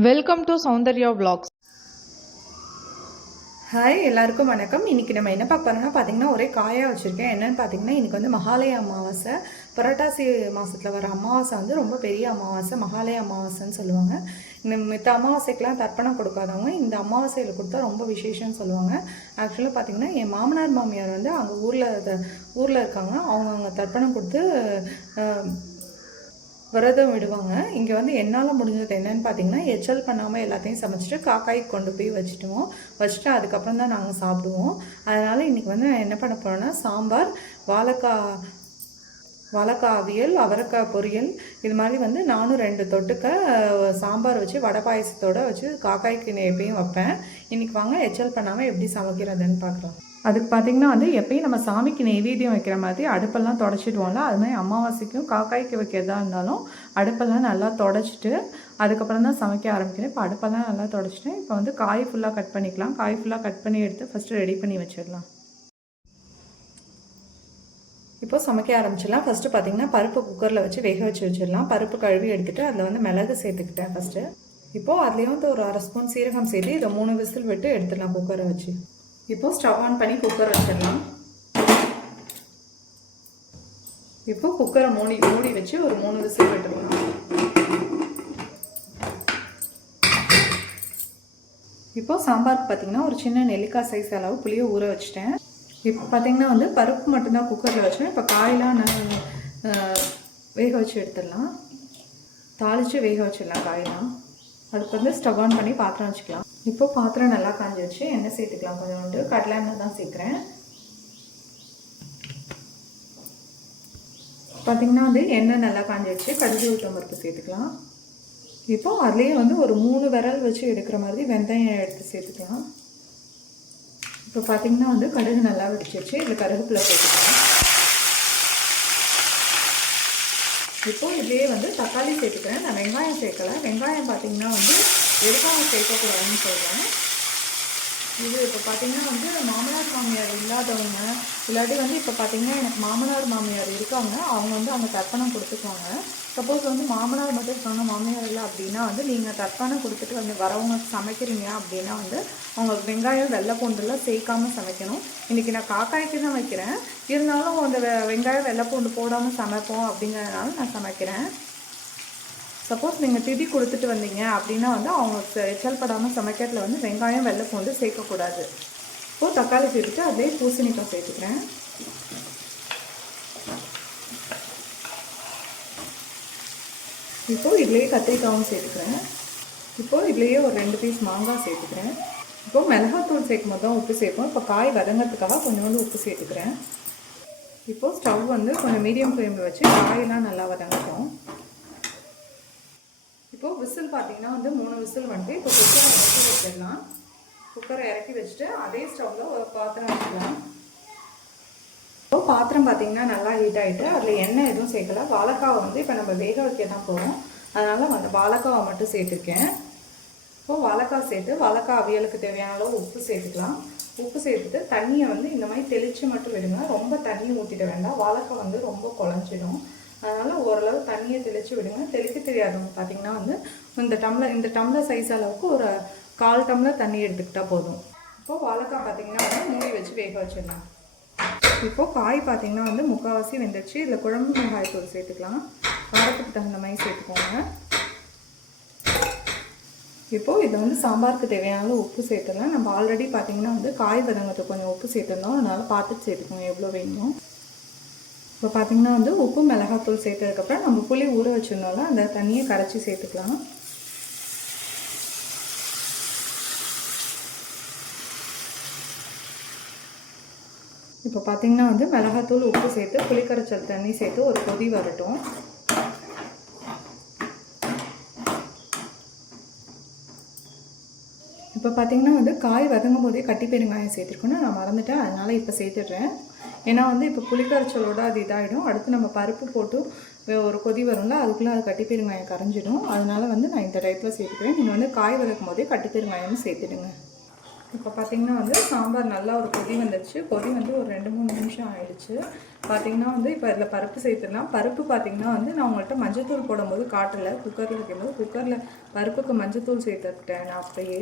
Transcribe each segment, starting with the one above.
Welcome to Soundarya vlogs. Hi எல்லாருக்கும் வணக்கம். இன்னைக்கு நம்ம என்ன பார்க்க போகிறோம்னா பார்த்தீங்கன்னா ஒரே காயாக வச்சுருக்கேன். என்னென்னு பார்த்தீங்கன்னா இன்றைக்கி வந்து மகாலய அமாவாசை. புரட்டாசி மாதத்தில் வர அமாவாசை வந்து ரொம்ப பெரிய அமாவாசை மகாலய அமாவாசைன்னு சொல்லுவாங்க. இந்த மித்த அமாவாசைக்கெலாம் தர்ப்பணம் கொடுக்காதவங்க இந்த அமாவாசையில் கொடுத்தா ரொம்ப விசேஷம்னு சொல்லுவாங்க. ஆக்சுவலாக பார்த்திங்கன்னா என் மாமனார் மாமியார் வந்து அங்கே ஊரில் ஊரில் இருக்காங்க. அவங்க அவங்க தர்ப்பணம் கொடுத்து விரதம் விடுவாங்க. இங்கே வந்து என்னால் முடிஞ்சது என்னன்னு பார்த்தீங்கன்னா எச்சல் பண்ணாமல் எல்லாத்தையும் சமைச்சிட்டு காக்காய்க்கு கொண்டு போய் வச்சுட்டுவோம். வச்சுட்டு அதுக்கப்புறம் தான் நாங்கள் சாப்பிடுவோம். அதனால் இன்றைக்கி வந்து நான் என்ன பண்ண போகிறேன்னா சாம்பார் வாழைக்காய் வாழைக்காய் அவியல் பொரியல் இது மாதிரி வந்து நானும் ரெண்டு தொட்டுக்க சாம்பார் வச்சு வடை பாயசத்தோடு வச்சு காக்காய்க்கு எப்பயும் வைப்பேன். இன்றைக்கி வாங்க எச்சல் பண்ணாமல் எப்படி சமைக்கிறதுன்னு பார்க்கலாம் அதுக்கு பார்த்தீங்கன்னா வந்து எப்பயும் நம்ம சாமிக்கு நெய்வேத்தியம் வைக்கிற மாதிரி அடுப்பெல்லாம் தொடச்சிடுவோம்ல அது மாதிரி அமாவாசைக்கும் காக்காய்க்கு வைக்கிறதா இருந்தாலும் அடுப்பெல்லாம் நல்லா தொடச்சிட்டு அதுக்கப்புறம் தான் சமைக்க ஆரம்பிக்கிறேன். இப்போ அடுப்பெல்லாம் நல்லா தொடச்சிட்டேன். இப்போ வந்து காய் ஃபுல்லாக கட் பண்ணிக்கலாம். காய் ஃபுல்லாக கட் பண்ணி எடுத்து ஃபஸ்ட்டு ரெடி பண்ணி வச்சிடலாம். இப்போ சமைக்க ஆரம்பிச்சிடலாம். ஃபஸ்ட்டு பார்த்தீங்கன்னா பருப்பு குக்கரில் வச்சு வேக வச்சு வச்சிடலாம். பருப்பு கழுவி எடுத்துகிட்டு அதில் வந்து மிளகு சேர்த்துக்கிட்டேன் ஃபஸ்ட்டு இப்போது அதுலேயும் வந்து ஒரு அரை ஸ்பூன் சீரகம் சேர்த்து இதை மூணு விசில் விட்டு எடுத்துடலாம் குக்கரை வச்சு. இப்போது ஸ்டவ் ஆன் பண்ணி குக்கர் வச்சிடலாம். இப்போ குக்கரை மூடி மூடி வச்சு ஒரு மூணு விசில் விட்டுடலாம். இப்போது சாம்பாருக்கு பார்த்தீங்கன்னா ஒரு சின்ன நெல்லிக்காய் சைஸ் அளவு புளியை ஊற வச்சுட்டேன். இப்போ பார்த்தீங்கன்னா வந்து பருப்பு மட்டும்தான் குக்கரில் வச்சோம் இப்போ காயெலாம் நான் வேக வச்சு எடுத்துடலாம். தாளித்து வேக வச்சிடலாம் காயெலாம் அதுக்கு வந்து ஸ்டவ் ஆன் பண்ணி பாத்திரம் வச்சுக்கலாம். இப்போ பாத்திரம் நல்லா காஞ்சி வச்சு எண்ணெய் சேர்த்துக்கலாம் கொஞ்சோண்டு. கடலை எண்ணெய் தான் சேர்க்குறேன். பார்த்தீங்கன்னா வந்து எண்ணெய் நல்லா காஞ்சி வச்சு கடுகு உளுத்தம் பருப்பு சேர்த்துக்கலாம். இப்போ அதுலேயே வந்து ஒரு மூணு விரல் வச்சு எடுக்கிற மாதிரி வெந்தயம் எடுத்து சேர்த்துக்கலாம். இப்போ பார்த்தீங்கன்னா வந்து கடுகு நல்லா வெடிச்சிருச்சு. இதில் கருவேப்பிலை போட்டுக்கலாம். இப்போ இதே வந்து தக்காளி சேர்த்துக்கிறேன். நான் வெங்காயம் சேர்க்கலை. வெங்காயம் பார்த்தீங்கன்னா வந்து எதுக்காக சேர்க்கக்கூடாதுன்னு சொல்கிறேன் இது இப்போ பார்த்தீங்கன்னா வந்து மாமனார் மாமியார் இல்லாதவங்க இல்லாட்டி வந்து இப்போ பார்த்தீங்கன்னா எனக்கு மாமனார் மாமியார் இருக்காங்க. அவங்க வந்து அவங்க தர்ப்பணம் கொடுத்துக்குவாங்க. சப்போஸ் வந்து மாமனார் மட்டும் இருக்காங்க மாமியார் இல்லை அப்படின்னா வந்து நீங்கள் தர்ப்பணம் கொடுத்துட்டு வந்து வரவங்க சமைக்கிறீங்க அப்படின்னா வந்து அவங்க வெங்காயம் வெள்ளை பூண்டுலாம் சேர்க்காம சமைக்கணும். இன்றைக்கி நான் காக்காய்க்கு தான் வைக்கிறேன். இருந்தாலும் அந்த வெ- வெங்காயம் வெள்ளை பூண்டு போடாமல் சமைப்போம் அப்படிங்கிறதுனால நான் சமைக்கிறேன். சப்போஸ் நீங்கள் திதி கொடுத்துட்டு வந்தீங்க அப்படின்னா வந்து அவங்க செ- எச்சல் படாமல் சமைக்கிறதுல வந்து வெங்காயம் வெள்ளை பூண்டு சேர்க்கக்கூடாது. இப்போது தக்காளி சேர்த்துட்டு அதே பூசணிக்காய் சேர்த்துக்கிறேன். இப்போது இதுலேயே கத்திரிக்காவும் சேர்த்துக்கிறேன். இப்போது இதுலேயே ஒரு ரெண்டு பீஸ் மாங்காய் சேர்த்துக்கிறேன். இப்போது மிளகாத்தூள் சேர்க்கும் போது தான் உப்பு சேர்ப்போம். இப்போ காய் வதங்கிறதுக்காக கொஞ்சோண்டு உப்பு சேர்த்துக்கிறேன். இப்போது ஸ்டவ் வந்து கொஞ்சம் மீடியம் ஃப்ளேமில் வச்சு காயெல்லாம் நல்லா வதங்கட்டும். இப்போது விசில் பார்த்தீங்கன்னா வந்து மூணு விசில் வந்துட்டு இப்போ குக்கரை இறக்கி வச்சிடலாம். குக்கரை இறக்கி வச்சுட்டு அதே ஸ்டவ்வில் ஒரு பாத்திரம் வச்சுக்கலாம். இப்போ பாத்திரம் பார்த்தீங்கன்னா நல்லா ஹீட் ஆகிட்டு அதில் எண்ணெய் எதுவும் சேர்க்கல. வாழைக்காவை வந்து இப்போ நம்ம வேக வைக்க தான் போகிறோம் அதனால் வந்து வாழைக்காவை மட்டும் சேர்த்துருக்கேன். இப்போது வாழைக்காய் சேர்த்து வாழைக்காய் அவியலுக்கு தேவையான அளவு உப்பு சேர்த்துக்கலாம். உப்பு சேர்த்துட்டு தண்ணியை வந்து இந்த மாதிரி தெளித்து மட்டும் விடுங்க. ரொம்ப தண்ணி ஊற்றிட வேண்டாம். வாழைக்காய் வந்து ரொம்ப குழஞ்சிடும். அதனால் ஓரளவு தண்ணியை தெளித்து விடுங்க. தெளிக்க தெரியாதவங்க பார்த்தீங்கன்னா வந்து இந்த டம்ளர் இந்த டம்ளர் சைஸ் அளவுக்கு ஒரு கால் டம்ளர் தண்ணி எடுத்துக்கிட்டால் போதும். இப்போது வாழைக்காய் பார்த்தீங்கன்னா வந்து மூடி வச்சு வேக வச்சிடலாம். இப்போது காய் பார்த்தீங்கன்னா வந்து முக்கால்வாசி வெந்துடுச்சு இதில் குழம்பு மிளகாய் தூள் சேர்த்துக்கலாம். காரத்துக்கு தகுந்த மாதிரி சேர்த்துக்கோங்க. இப்போது இதை வந்து சாம்பாருக்கு தேவையான உப்பு சேர்த்துடலாம். நம்ம ஆல்ரெடி பார்த்தீங்கன்னா வந்து காய் வதங்கத்துக்கு கொஞ்சம் உப்பு சேர்த்துருந்தோம். அதனால் பார்த்துட்டு சேர்த்துக்கோங்க. எவ்வளோ வேணும். இப்போ பார்த்தீங்கன்னா வந்து உப்பு மிளகாத்தூள் சேர்த்ததுக்கப்புறம் நம்ம புளி ஊற வச்சுருந்தோம்ல அந்த தண்ணியை கரைச்சி சேர்த்துக்கலாம். இப்போ பார்த்தீங்கன்னா வந்து மிளகாத்தூள் உப்பு சேர்த்து புளிக்கரைச்சல் தண்ணி சேர்த்து ஒரு கொதி வரட்டும். இப்போ பார்த்தீங்கன்னா வந்து காய் வதங்கும் போதே கட்டி பெருங்காயம் சேர்த்துருக்கோன்னு நான் மறந்துட்டேன். அதனால் இப்போ சேர்த்துடுறேன். ஏன்னா வந்து இப்போ புளிக்கரைச்சலோட அது இதாகிடும் அடுத்து நம்ம பருப்பு போட்டு ஒரு கொதி வரும்ல அதுக்குள்ளே அது கட்டி பெருங்காயம் கரைஞ்சிடும். அதனால வந்து நான் இந்த டைப்பில் சேர்த்துக்கிறேன். நீங்கள் வந்து காய் வதக்கும் போதே கட்டி பெருங்காயமும் சேர்த்துடுங்க. இப்போ பார்த்தீங்கன்னா வந்து சாம்பார் நல்லா ஒரு கொதி வந்துடுச்சு கொதி வந்து ஒரு ரெண்டு மூணு நிமிஷம் ஆயிடுச்சு. பார்த்தீங்கன்னா வந்து இப்போ இதில் பருப்பு சேர்த்துடலாம். பருப்பு பார்த்தீங்கன்னா வந்து நான் உங்கள்கிட்ட மஞ்சத்தூள் போடும்போது காட்டலை. குக்கரில் வைக்கும்போது குக்கரில் பருப்புக்கு மஞ்சத்தூள் சேர்த்துக்கிட்டேன். நான் அப்படியே.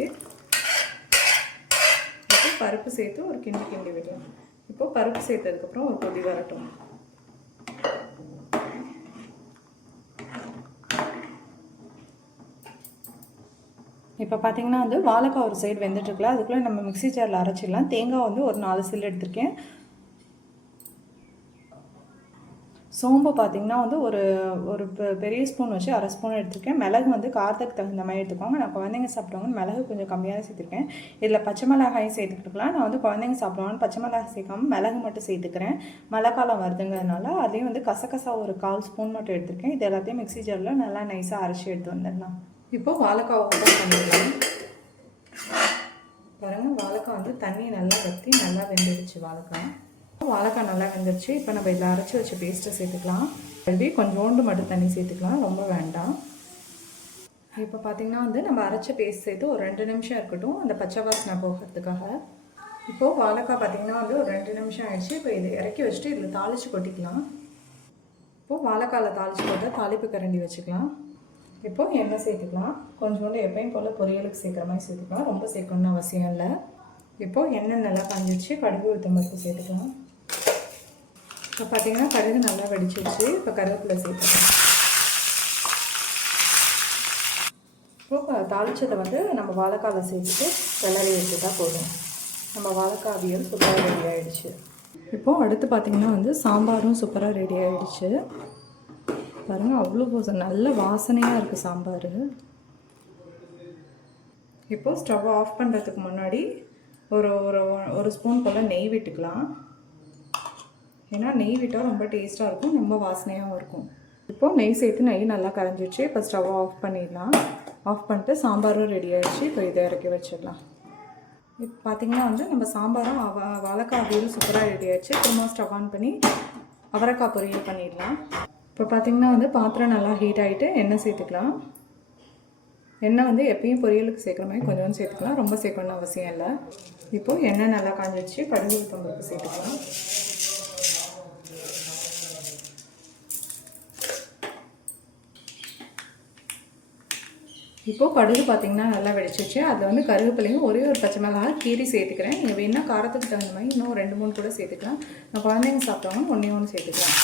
பருப்பு சேர்த்து ஒரு கிண்டி கிண்டி விடலாம் இப்போ பருப்பு சேர்த்ததுக்கப்புறம் ஒரு கொதி வரட்டும். இப்போ பார்த்தீங்கன்னா வந்து வாழைக்காய் ஒரு சைடு வெந்துட்டுருக்குல அதுக்குள்ளே நம்ம மிக்ஸி ஜாரில் அரைச்சிடலாம். தேங்காய் வந்து ஒரு நாலு சில்லு எடுத்திருக்கேன். சோம்பு பார்த்தீங்கன்னா வந்து ஒரு ஒரு பெ- பெரிய ஸ்பூன் வச்சு அரை ஸ்பூன் எடுத்திருக்கேன். மிளகு வந்து காரத்துக்கு தகுந்த மாதிரி எடுத்துக்கோங்க. நான் குழந்தைங்க சாப்பிடுவாங்க மிளகு கொஞ்சம் கம்மியாக சேர்த்துருக்கேன். இதில் பச்சை மிளகாயும் சேர்த்துக்கிட்டுக்கலாம் நான் வந்து குழந்தைங்க சாப்பிடுவாங்கன்னு பச்சை மிளகாய் சேர்க்காம மிளகு மட்டும் சேர்த்துக்கிறேன். மழை காலம் வருதுங்கிறதுனால அதையும் வந்து கசகசா ஒரு கால் ஸ்பூன் மட்டும் எடுத்திருக்கேன். இது எல்லாத்தையும் மிக்ஸி ஜாரில் நல்லா நைஸாக அரைச்சி எடுத்து வந்துடலாம். இப்போ வாழைக்காய் ஓப்பன் பண்ணிடலாம் பாருங்கள் வாழைக்காய் வந்து தண்ணி நல்லா வற்றி நல்லா வெந்துடுச்சு வாழைக்காய். வாழைக்காய் நல்லா வெந்துருச்சு. இப்போ நம்ம இதில் அரைச்சி வச்ச பேஸ்ட்டை சேர்த்துக்கலாம். கழுவி கொஞ்சோண்டு மட்டும் தண்ணி சேர்த்துக்கலாம். ரொம்ப வேண்டாம். இப்போ பார்த்திங்கன்னா வந்து நம்ம அரைச்ச பேஸ்ட் சேர்த்து ஒரு ரெண்டு நிமிஷம் இருக்கட்டும். அந்த பச்சை வாசனை போகிறதுக்காக. இப்போது வாழைக்காய் பார்த்தீங்கன்னா வந்து ஒரு ரெண்டு நிமிஷம் ஆயிடுச்சு. இப்போ இது இறக்கி வச்சுட்டு இதில் தாளித்து கொட்டிக்கலாம். இப்போது வாழைக்காயில் தாளித்து போட்டால் தாளிப்பு கரண்டி வச்சுக்கலாம். இப்போது எண்ணெய் சேர்த்துக்கலாம். கொஞ்சோண்டு எப்பயும் போல் பொரியலுக்கு சேர்க்குற மாதிரி சேர்த்துக்கலாம். ரொம்ப சேர்க்கணும்னு அவசியம் இல்லை. இப்போது எண்ணெய் நல்லா பஞ்சிச்சு கடுகு உளுத்தம் சேர்த்துக்கலாம். இப்போ பார்த்தீங்கன்னா கடுகு நல்லா வெடிச்சிருச்சு. இப்போ கருவேப்பிலை சேர்த்துக்கலாம். இப்போ தாளிச்சதை வந்து நம்ம வாழைக்காவை சேர்த்துட்டு கிளறி வச்சுட்டா போதும். நம்ம வாழைக்காவியல் சூப்பராக ரெடி ஆகிடுச்சு இப்போது அடுத்து பார்த்திங்கன்னா வந்து சாம்பாரும் சூப்பராக ரெடி ஆகிடுச்சு பாருங்கள் அவ்வளோ போதும். நல்ல வாசனையாக இருக்குது சாம்பார். இப்போது ஸ்டவ் ஆஃப் பண்ணுறதுக்கு முன்னாடி ஒரு ஒரு ஒரு ஸ்பூன் போல் நெய் விட்டுக்கலாம். ஏன்னா நெய் விட்டால் ரொம்ப டேஸ்ட்டாக இருக்கும் ரொம்ப வாசனையாகவும் இருக்கும். இப்போது நெய் சேர்த்து நெய் நல்லா கரைஞ்சிச்சு இப்போ ஸ்டவ்வை ஆஃப் பண்ணிடலாம். ஆஃப் பண்ணிட்டு சாம்பாரும் ரெடி ஆகிடுச்சு இப்போ இதை இறக்கி வச்சிடலாம். இப்போ பார்த்தீங்கன்னா வந்து நம்ம சாம்பாரும் அவ வாழைக்காய் அவியலும் சூப்பராக ரெடி ஆகிடுச்சு திரும்ப ஸ்டவ் ஆன் பண்ணி அவரைக்காய் பொரியல் பண்ணிடலாம். இப்போ பார்த்தீங்கன்னா வந்து பாத்திரம் நல்லா ஹீட் ஆகிட்டு எண்ணெய் சேர்த்துக்கலாம். எண்ணெய் வந்து எப்பயும் பொரியலுக்கு சேர்க்குற மாதிரி கொஞ்சம் சேர்த்துக்கலாம். ரொம்ப சேர்க்கணும்னு அவசியம் இல்லை. இப்போது எண்ணெய் நல்லா காஞ்சிடுச்சு கடுகு உளுத்தம்பருப்பு சேர்த்துக்கலாம். இப்போது கடுகு பார்த்தீங்கன்னா நல்லா வெடிச்சிச்சு அதில் வந்து கருவேப்பிலையும் ஒரே ஒரு பச்சை மிளகாய் கீரி சேர்த்துக்கிறேன். நீங்கள் வேணால் காரத்துக்கு தகுந்த மாதிரி இன்னும் ரெண்டு மூணு கூட சேர்த்துக்கலாம். நான் குழந்தைங்க சாப்பிட்டவங்க ஒன்றே ஒன்று சேர்த்துக்கலாம்.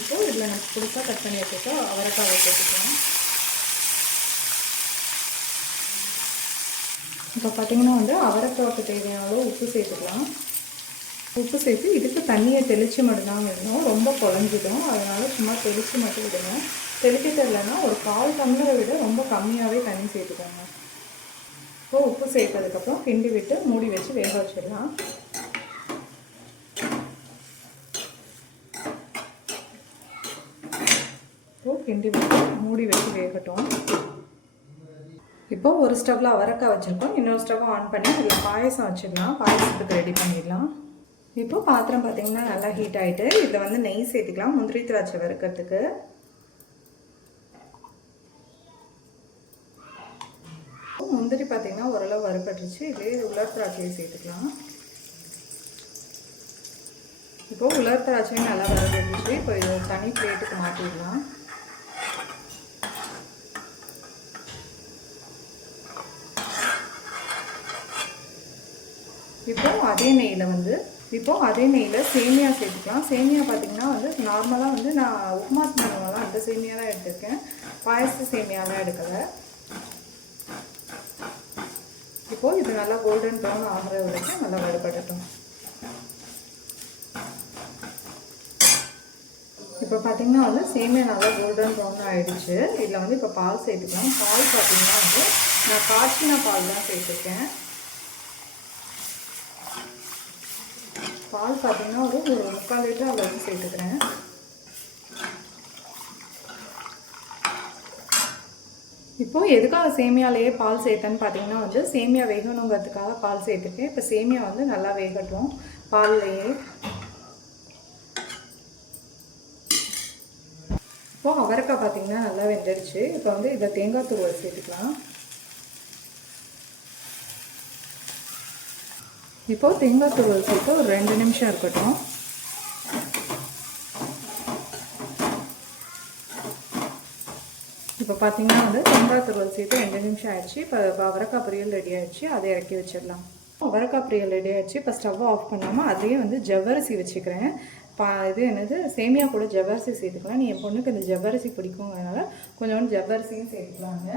இப்போது இதில் நம்ம புதுசாக கட் பண்ணி வச்சுருக்கோம் அவரைக்காவை சேர்த்துக்கலாம். இப்போ பார்த்தீங்கன்னா வந்து அவரைக்காவுக்கு தேவையான அளவு உப்பு சேர்த்துக்கலாம். உப்பு சேர்த்து இதுக்கு தண்ணியை தெளித்து மட்டும்தான் விடணும். ரொம்ப குழஞ்சிடும். அதனால் சும்மா தெளித்து மட்டும் விடணும். தெளிக்க தெரிலனா ஒரு கால் டம்ளரை விட ரொம்ப கம்மியாகவே தண்ணி சேர்த்துக்கோங்க. இப்போ உப்பு சேர்த்ததுக்கப்புறம் கிண்டி விட்டு மூடி வச்சு வேக வச்சிடலாம். இப்போ கிண்டி விட்டு மூடி வச்சு வேகட்டும். இப்போ ஒரு ஸ்டவ்வில் அவரைக்காய் வச்சுருக்கோம். இன்னொரு ஸ்டவ் ஆன் பண்ணி அதில் பாயசம் வச்சிடலாம். பாயசத்துக்கு ரெடி பண்ணிடலாம். இப்போ பாத்திரம் பார்த்தீங்கன்னா நல்லா ஹீட் ஆகிட்டு இதில் வந்து நெய் சேர்த்துக்கலாம். முந்திரி திராட்சை வறுக்கிறதுக்கு. முந்திரி பார்த்தீங்கன்னா ஓரளவு வறுபட்டுருச்சு. இதே உலர் திராட்சையை சேர்த்துக்கலாம். இப்போ உலர் திராட்சையும் நல்லா வறுபட்டுருச்சு. இப்போ இது தனி பிளேட்டுக்கு மாற்றிடலாம் இப்போ அதே நெய்யில் வந்து இப்போ அதே நெய்யில் சேமியா சேர்த்துக்கலாம். சேமியா பார்த்தீங்கன்னா வந்து நார்மலாக வந்து நான் உப்புமா பண்ணுவாங்க அந்த சேமியா தான் எடுத்திருக்கேன். பாயச சேமியாலாம் எடுக்கலை. இப்போது இது நல்லா கோல்டன் ப்ரௌன் ஆகிற வரைக்கும் நல்லா வறுபடட்டும். இப்போ பார்த்தீங்கன்னா வந்து சேமியா நல்லா கோல்டன் ப்ரௌன் ஆகிடுச்சு இதில் வந்து இப்போ பால் சேர்த்துக்கலாம். பால் பார்த்தீங்கன்னா வந்து நான் காய்ச்சின பால் தான் சேர்த்துருக்கேன். பால் பார்த்தீங்கன்னா ஒரு ஒரு முக்கால் லிட்டர் அளவுக்கு சேர்த்துக்கிறேன். இப்போது எதுக்காக சேமியாலேயே பால் சேர்த்தேன்னு பார்த்தீங்கன்னா வந்து சேமியா வேகணுங்கிறதுக்காக பால் சேர்த்துருக்கேன் இப்போ சேமியா வந்து நல்லா வேகட்டும். பால்லையே. இப்போது அவரைக்காய் பார்த்தீங்கன்னா நல்லா வெந்துடுச்சு இப்போ வந்து இதை தேங்காய் துருவல் சேர்த்துக்கலாம். இப்போது தேங்காய் துருவல் சேர்த்து ஒரு ரெண்டு நிமிஷம் இருக்கட்டும். இப்போ பார்த்தீங்கன்னா வந்து தேங்காய் துருவல் சேர்த்து ரெண்டு நிமிஷம் ஆயிடுச்சு. இப்போ அவரக்காய் பொரியல் ரெடி ஆயிடுச்சு. அதை இறக்கி வச்சிடலாம். அவரக்காய் பொரியல் ரெடி ஆயிடுச்சு. இப்போ ஸ்டவ் ஆஃப் பண்ணாமல் அதையே வந்து ஜவ்வரிசி வச்சுக்கிறேன். பா இது என்னது? சேமியா கூட ஜவ்வரிசி சேர்த்துக்கலாம். நீ என் பொண்ணுக்கு இந்த ஜவ்வரிசி பிடிக்குங்கிறனால கொஞ்சோண்டு ஜவ்வரிசியும் சேர்த்துக்கலாங்க.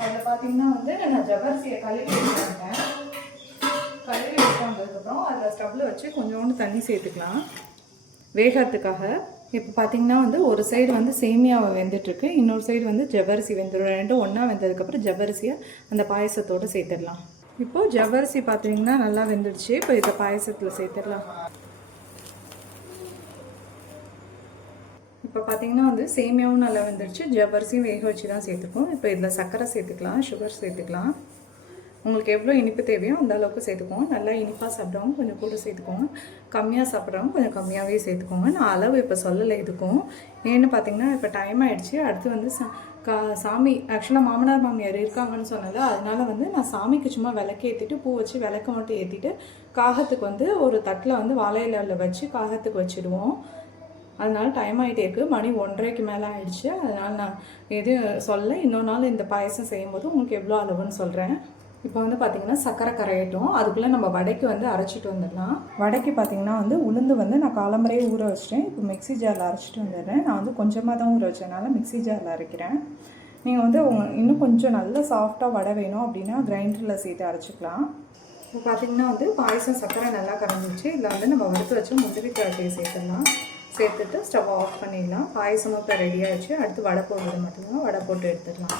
அதில் பார்த்தீங்கன்னா வந்து நான் ஜவ்வரிசியை கழுவி வச்சுருக்கேன் கழுவி வச்சு வந்ததுக்கப்புறம் அதில் ஸ்டவ்வில் வச்சு கொஞ்சோண்டு தண்ணி சேர்த்துக்கலாம். வேகத்துக்காக இப்போ பார்த்தீங்கன்னா வந்து ஒரு சைடு வந்து சேமியாவை வெந்துட்டுருக்கு. இன்னொரு சைடு வந்து ஜவ்வரிசி வெந்துடும். ரெண்டும் ஒன்றா வெந்ததுக்கப்புறம் ஜவ்வரிசியை அந்த பாயசத்தோடு சேர்த்துடலாம். இப்போது ஜவ்வரிசி பார்த்தீங்கன்னா நல்லா வெந்துடுச்சு. இப்போ இதை பாயசத்தில் சேர்த்துடலாம். இப்போ பார்த்தீங்கன்னா வந்து சேமியாவும் நல்லா வெந்துடுச்சு. ஜவ்வரிசியும் வேக வச்சு தான் சேர்த்துப்போம். இப்போ இதில் சர்க்கரை சேர்த்துக்கலாம் சுகர் சேர்த்துக்கலாம். உங்களுக்கு எவ்வளோ இனிப்பு தேவையோ அந்த அளவுக்கு சேர்த்துக்கோங்க. நல்லா இனிப்பாக சாப்பிட்றவங்க கொஞ்சம் கூட சேர்த்துக்கோங்க. கம்மியாக சாப்பிட்றவங்க கொஞ்சம் கம்மியாகவே சேர்த்துக்கோங்க. நான் அளவு இப்போ சொல்லலை இதுக்கும். ஏன்னு பார்த்தீங்கன்னா இப்போ டைம் ஆகிடுச்சு அடுத்து வந்து சா கா சாமி ஆக்சுவலாக மாமனார் மாமியார் இருக்காங்கன்னு சொன்னல அதனால வந்து நான் சாமிக்கு சும்மா விளக்கு ஏற்றிட்டு பூ வச்சு விளக்க மட்டும் ஏற்றிட்டு காகத்துக்கு வந்து ஒரு தட்டில் வந்து வாழையில வச்சு காகத்துக்கு வச்சுடுவோம். அதனால் டைம் ஆகிட்டே இருக்குது மணி ஒன்றரைக்கு மேலே ஆயிடுச்சு. அதனால் நான் எதுவும் சொல்ல இன்னொரு நாள் இந்த பாயசம் செய்யும்போது உங்களுக்கு எவ்வளோ அளவுன்னு சொல்கிறேன் இப்போ வந்து பார்த்திங்கன்னா சக்கரை கரையட்டும். அதுக்குள்ளே நம்ம வடைக்கு வந்து அரைச்சிட்டு வந்துடலாம். வடைக்கு பார்த்திங்கன்னா வந்து உளுந்து வந்து நான் காலம்பறையே ஊற வச்சிட்டேன். இப்போ மிக்ஸி ஜாரில் அரைச்சிட்டு வந்துடுறேன். நான் வந்து கொஞ்சமாக தான் ஊற வச்சதுனால மிக்ஸி ஜாரில் அரைக்கிறேன். நீங்கள் வந்து உங்க இன்னும் கொஞ்சம் நல்ல சாஃப்டாக வடை வேணும் அப்படின்னா கிரைண்டரில் சேர்த்து அரைச்சிக்கலாம். இப்போ பார்த்திங்கன்னா வந்து பாயசம் சக்கரை நல்லா கரைஞ்சிச்சு இதில் வந்து நம்ம வறுத்து வச்சு முந்திரி திராட்சையை சேர்த்துடலாம். சேர்த்துட்டு ஸ்டவ் ஆஃப் பண்ணிடலாம். பாயசமும் இப்போ ரெடி ஆயிடுச்சு. அடுத்து வடை போடுறது மட்டும்தான். வடை போட்டு எடுத்துடலாம்.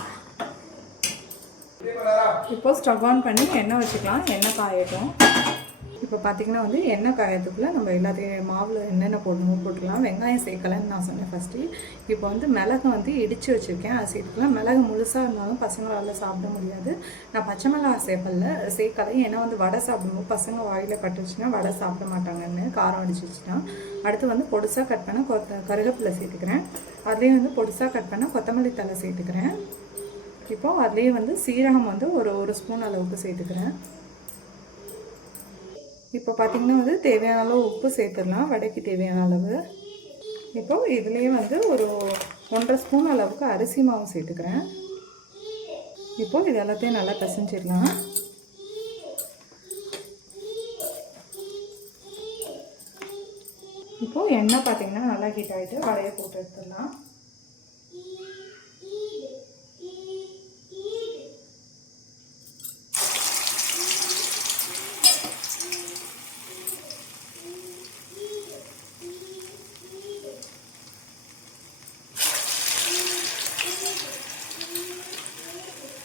இப்போ ஸ்டவ் ஆன் பண்ணி எண்ணெய் வச்சுக்கலாம். எண்ணெய் காயட்டும். இப்போ பார்த்தீங்கன்னா வந்து எண்ணெய் காயத்துக்குள்ளே நம்ம எல்லாத்தையும் மாவில் என்னென்ன போடணுமோ போட்டுக்கலாம். வெங்காயம் சேர்க்கலன்னு நான் சொன்னேன் ஃபஸ்ட்டு இப்போ வந்து மிளகு வந்து இடித்து வச்சுருக்கேன். அது சேர்த்துக்கலாம். மிளகு முழுசாக இருந்தாலும் பசங்களால் சாப்பிட முடியாது. நான் பச்சை மிளகா சேர்ப்பல சேர்க்கலை ஏன்னா வந்து வடை சாப்பிடும்போது பசங்க வாயில் கட்டுச்சுன்னா வடை சாப்பிட மாட்டாங்கன்னு காரம் அடிச்சிச்சுன்னா அடுத்து வந்து பொடிசாக கட் பண்ண கொத்த கருவேப்பிலை சேர்த்துக்கிறேன். அதுலேயும் வந்து பொடிசாக கட் பண்ண கொத்தமல்லி தலை சேர்த்துக்கிறேன். இப்போ அதுலேயே வந்து சீரகம் வந்து ஒரு ஒரு ஸ்பூன் அளவுக்கு சேர்த்துக்கிறேன். இப்போ பார்த்திங்கன்னா வந்து தேவையான அளவு உப்பு சேர்த்துடலாம். வடைக்கு தேவையான அளவு. இப்போ இதுலேயே வந்து ஒரு ஒன்றரை ஸ்பூன் அளவுக்கு அரிசி மாவு சேர்த்துக்கிறேன். இப்போ இது எல்லாத்தையும் நல்லா பிசைஞ்சிடலாம். இப்போது எண்ணெய் பார்த்தீங்கன்னா நல்லா ஹீட் ஆகிட்டு வடையை போட்டு எடுத்துடலாம்.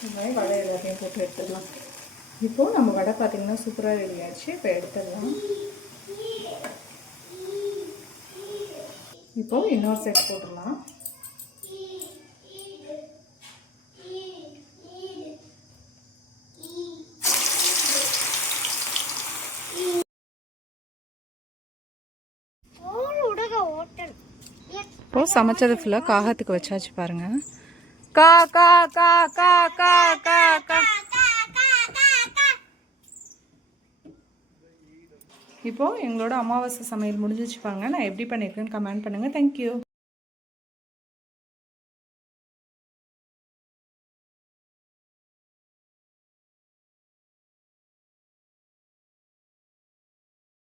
இந்த மாதிரி வடை எல்லாத்தையும் போட்டு எடுத்துடலாம் இப்போது நம்ம வடை பார்த்திங்கன்னா சூப்பராக ரெடி ஆயிடுச்சு. இப்போ எடுத்துடலாம். இப்போது இன்னொரு செட் போட்டுடலாம். இப்போது சமைச்சது ஃபுல்லாக காகத்துக்கு வச்சாச்சு பாருங்க. கா கா கா கா கா கா கா. இப்போது எங்களோட அமாவாசை சமையல் முடிஞ்சிச்சு பாருங்க நான் எப்படி பண்ணியிருக்கேன்னு கமெண்ட் பண்ணுங்கள் தேங்க்யூ